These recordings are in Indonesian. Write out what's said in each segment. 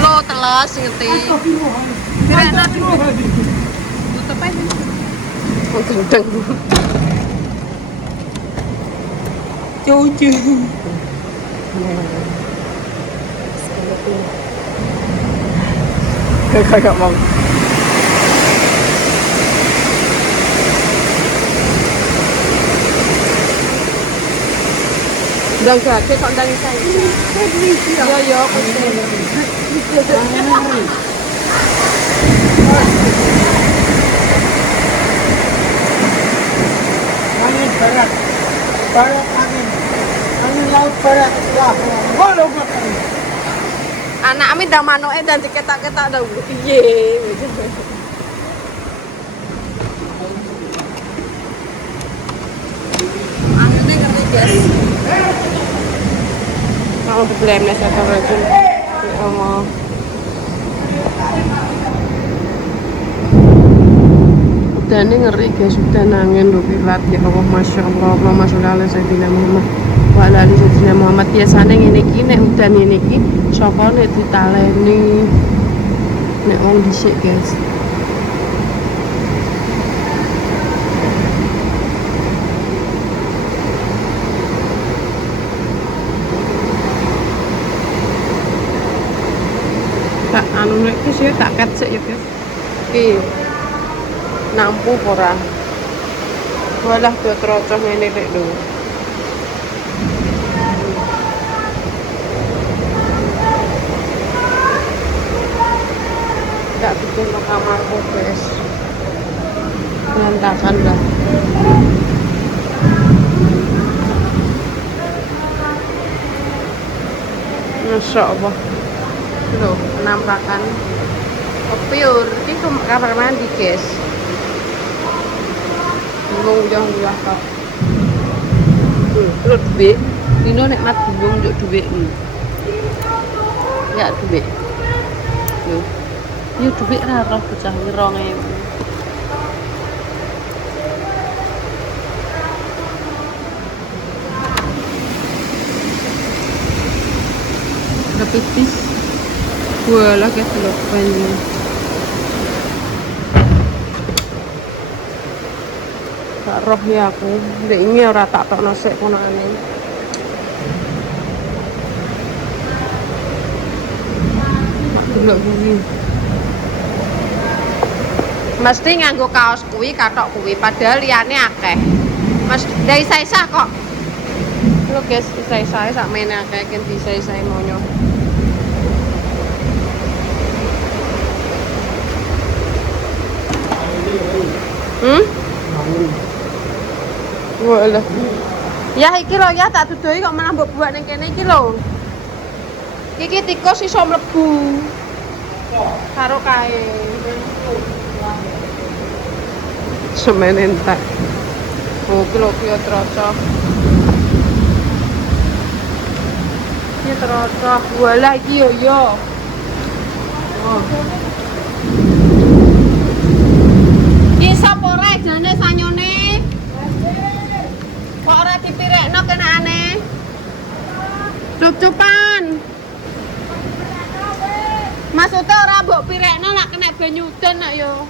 Lo telas ngerti. Pirena tutup aja. Oh, gendeng. Cucu. Kagak mau. Udah enggak, kok ndang saya. Yo yo, Angin barat, barat angin laut barat, wah, boleh makan. anak kami dah manoke dan diketak-ketak dah. Piye? Anginnya ngerti guys. Mau problem nih saya racun. Ya Allah. Udah ini ngeri guys, udah angin loh kilat ya Allah, masya Allah, Allahumma sholli ala sayyidina Muhammad wa ala ali sayyidina Muhammad. Biasanya ngene iki nek udan ngene iki sokone ditaleni nek wong dhisik guys. Tak anu nek iki sih tak ket sik ya guys. Iki nampu ora. Walah do trocos ngene rek lho. Tidak bikin ke kamarku guys, berantakan dah. Masya Allah loh, penampakan kopiur ini kamar mandi guys. Bingung udah kok terus duit Dino nek mat bingung untuk duit nih ya duit loh. Ya duit ra roh bocah 2.000. Repetis. Walah kecelok banyu. Tak roh ya aku. Ndek ini ora tak tokno sik ponakane. Mak delok kuwi. Mesti nganggo kaos kuwi katok kuwi padahal liyane akeh. Mas ndek isa-isa kok. Lho guys, isa-isa sak mene akeh kan isa-isa monyo. Walah. Ya iki lho ya tak dudohi kok malah mbok buat ning kene iki lho. Iki tikus iso mlebu. Karo kae. Semen entek. Oh, iki lho ki trocok. Iki trocok. Walah iki yo. Oh. Iki sapa rek jane sanyone? Kok ora dipirekno kenane? Cup-cupan. Maksudnya ora mbok pirekno nak kena banyu udan nak yo.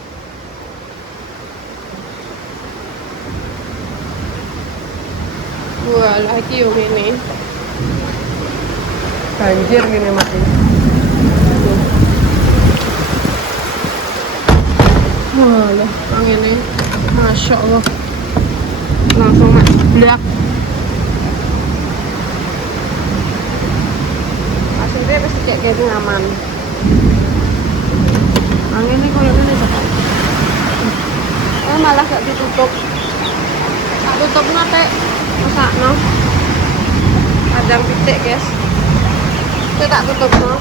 Wah, lagi yo ngene. Banjir ngene mati. Wah, lah ngene. Masya Allah. Langsung mak blak. Asline wis cek kene aman. Angin ini koyo ngene kok. Malah gak ditutup. Tak tutup nate. Masakno. Padang pitik, guys. Itu tak tutupno.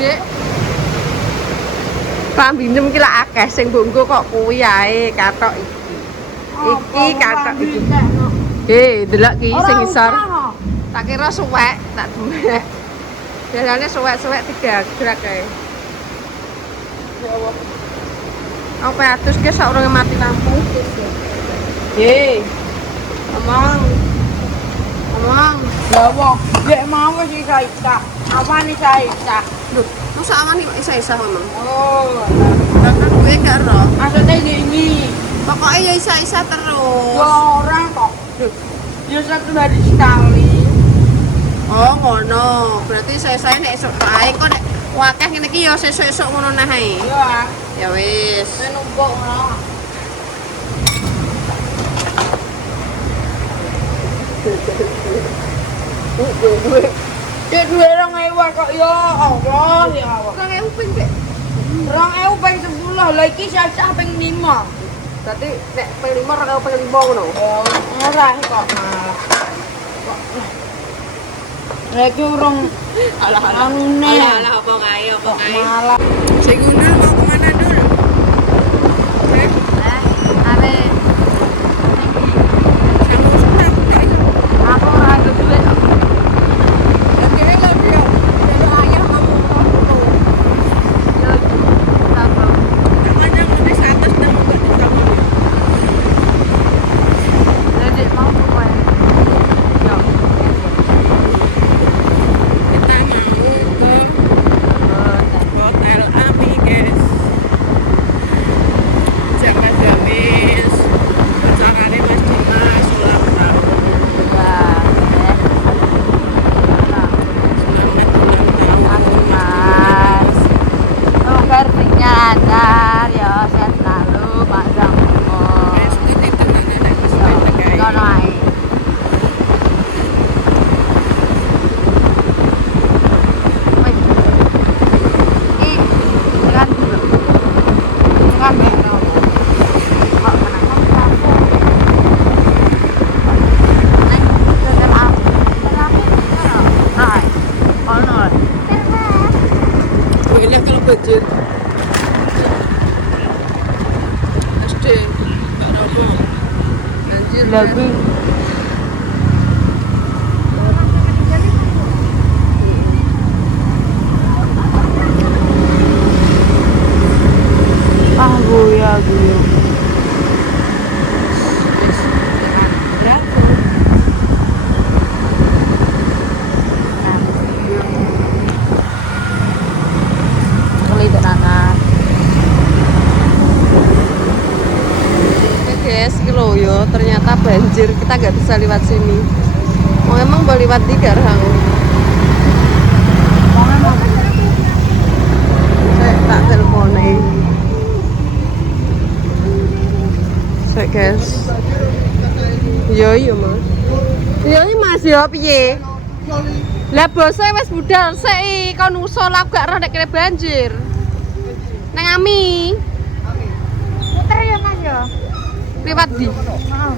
Dek. Pambinem iki lak akeh sing mbok kok kuwi ae katok iki. Iki katok iki. Delok ki sing isor. Tak kira suwek, tak duwek. Biasanya suwek-suwek 3 gerak kae. Ya Allah. Apa atus ki sak urunge mati lampu. Ngomong. Emang. Ya wong, dek mau sih isa. Apa nih isa? Duh, masa aman nih isa-isa memang. Oh, Kan gue gak roh. maksudnya gini. Pokoknya ya isa-isa terus. Dua orang kok. Duh. Ya satu hari sekali. Oh, ngono. Berarti isa-isa nek esuk bae kok nek wakeh ngene iki ya sesuk-esuk ngono nah ae. Iya. Ya wis. Saya numpuk ngono. Dek duwe 2.000 kok ya Allah ya Allah. Kang ewu ping Dek. 2.000 ping 10 lah iki cacah ping 5. Berarti nek ping 5 ora kau ping 5 ngono. Oh, ora kok malah. Lagi urung Alah anune. apa kae apa kae. Malah Si Gundul mau kemana dulu? Are aku ora ada duit. Yo, tak bro. Jadi mau apa? Yo. Mas. Semoga rezekinya lancar ya, sehat selalu, panjang umur. Ngono ae. Wih. Iki tekan dulu. Tekan dulu. Kok menang kamu. Neng, tekan aku. Tekan aku. Hai. Ono. Boleh kalau banjir. SD, tak apa. Banjir. Lagi. Ah, goya goya. Mulai tenanan. Oke guys, iki lho yo ternyata banjir, kita nggak bisa lewat sini. Mau emang mau lewat di Garhang. Saya tak telepone. Saya guys. Yo iya mas. Yo ini mas yo piye? Lah bose wis budal sik kon usul aku gak roh nek kene banjir. Nang Ami. Muter ya Mas ya. Liwat di. Heeh.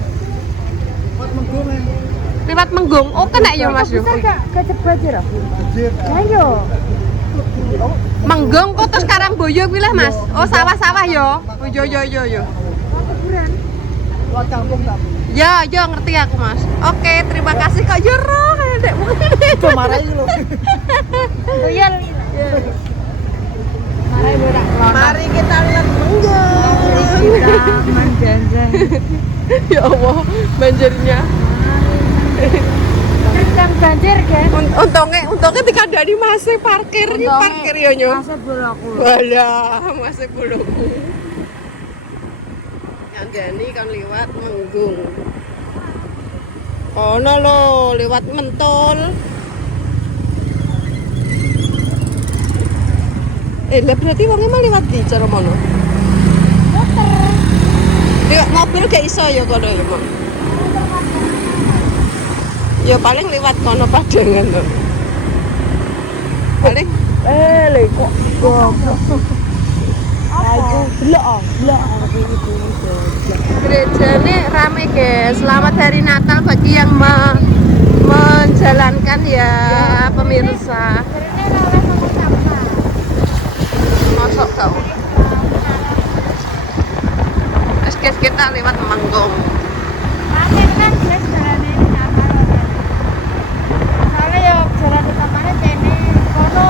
Liwat Menggung. Oh kena ya Mas yo. Bisa gak kecepat ya? Ya yo. Menggung kok terus Karangboyo kuwi lah Mas. Oh sawah-sawah yo. Oh yo yo yo yo. Kuburan. Ya, yo ngerti aku Mas. Oke, terima kasih kok yo roh kayak dekmu. marahi lho. Tuyul. Marai berak lono. Mari kita lihat Menggung. Kita menjanjah. Ya Allah, banjirnya. Kencang banjir kan? Untungnya dikandani masih parkir, ini parkir yo nyo. Masa boloku. Walah, masih buluku. Ngandani kan liwat Menggung. Kono lo, lewat Mentul. Lah berarti wongnya mah lewat di cara mana? Muter. Yuk mobil gak iso ya kono ya, Mak. Ya paling lewat kono Padangan to. Paling Lho kok goblok. Aku blok iki. gerejanya rame guys. Selamat hari Natal bagi yang menjalankan ya pemirsa. Masuk kau. Terus guys kita lewat Menggung. Rame kan guys jalan ini apa lho. Soalnya ya jalan utamanya kene kono.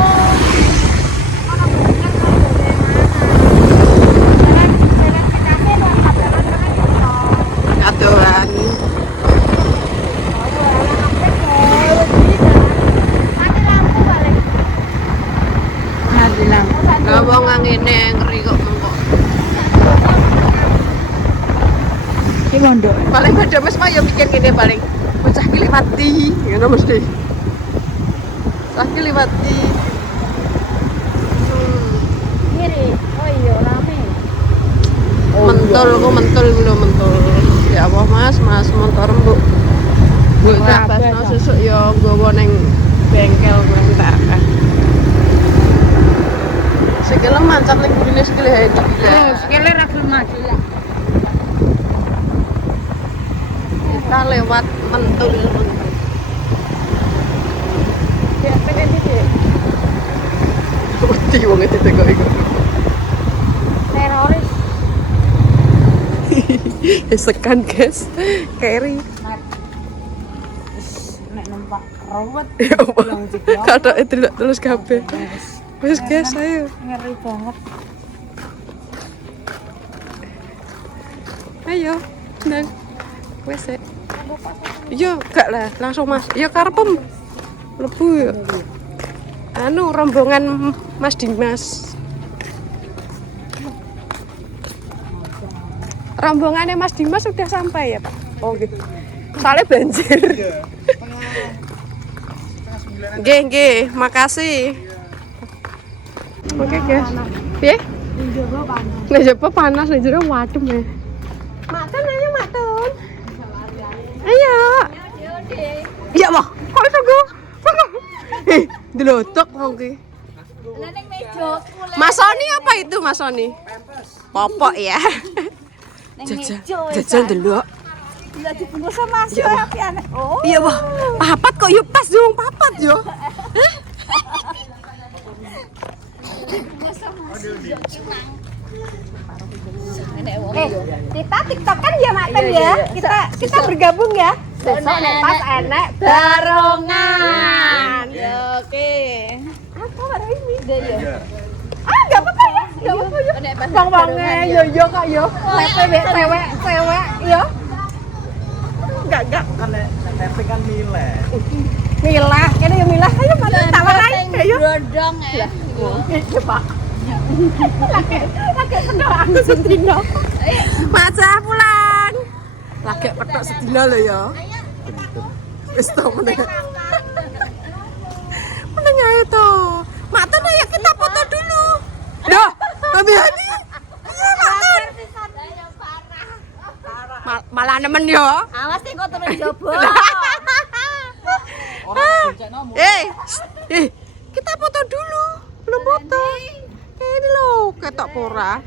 Kono bukan kono dari mana. Jalan kita ke luar jalan tengah gitu. Aduan. Oh, anak Gawa ngene ngeri kok mengkok. Ki mondok. Paling badhe Mas mah ya mikir ngene paling. Bocah ki liwati, ngono mesti. Bocah ki liwati. Kiri. Oh iya rame. Mentul ku mentul ku lho mentul. Ya Allah Mas, Mas motor mbok. Mbok tak basno sesuk ya nggawa ning bengkel entek. Sikile mancat ning burine sikile hae Oh, sekali rakyat maju ya. kita lewat mentul. Ya pengen iki. Wedi wong itu kok iku. Teroris. Sekan guys, carry. Nek numpak rawat. Ya Allah. Katok itu terus kabeh. Wis guys, ayo. Ngeri banget. Ayo. Nang. Wis. Yo, gak lah, langsung Mas. Ya karepem. Lebu ya. Anu rombongan Mas Dimas. Rombongannya Mas Dimas sudah sampai ya, Pak? Oh, gitu. Soalnya banjir. Nggih, makasih. Oke, guys. Piye? Nek jaba panas, nek jero wadem ya. Makan ayo, makan. Ayo. Iya, Mbak. Kok iso go? Dilotok wong ki. Mas Soni apa itu, Mas Soni? Popok ya. Jajan delok. Iya dibungkus sama Mas Sofian. Oh. Iya, Mbak. Papat kok yo pas yo papat yo. Kita tiktokan ya makan ya. Kita bergabung ya. Besok nek pas enek barongan. Ya oke. Apa baru ini? Ya. Ah, enggak apa-apa ya. Enggak apa-apa ya. Bang-bangnya yo kok yo. Cewek yo. Enggak. Kan tempe kan milih. Milah, kene yo milah. Ayo mana tawar ae yo. Brodong ya. Iya, Pak. Lagi kendaraan sedino. Maca pulang. Lagi petok sedina lho ya. Wis to meneh. Meneng ae to. Maten ayo kita foto dulu. Loh, hati-hati. Iya, maten. Malah nemen yo. Awas nek kok turun jobo. Kita foto dulu. Belum foto. Ini loh, ketok pora.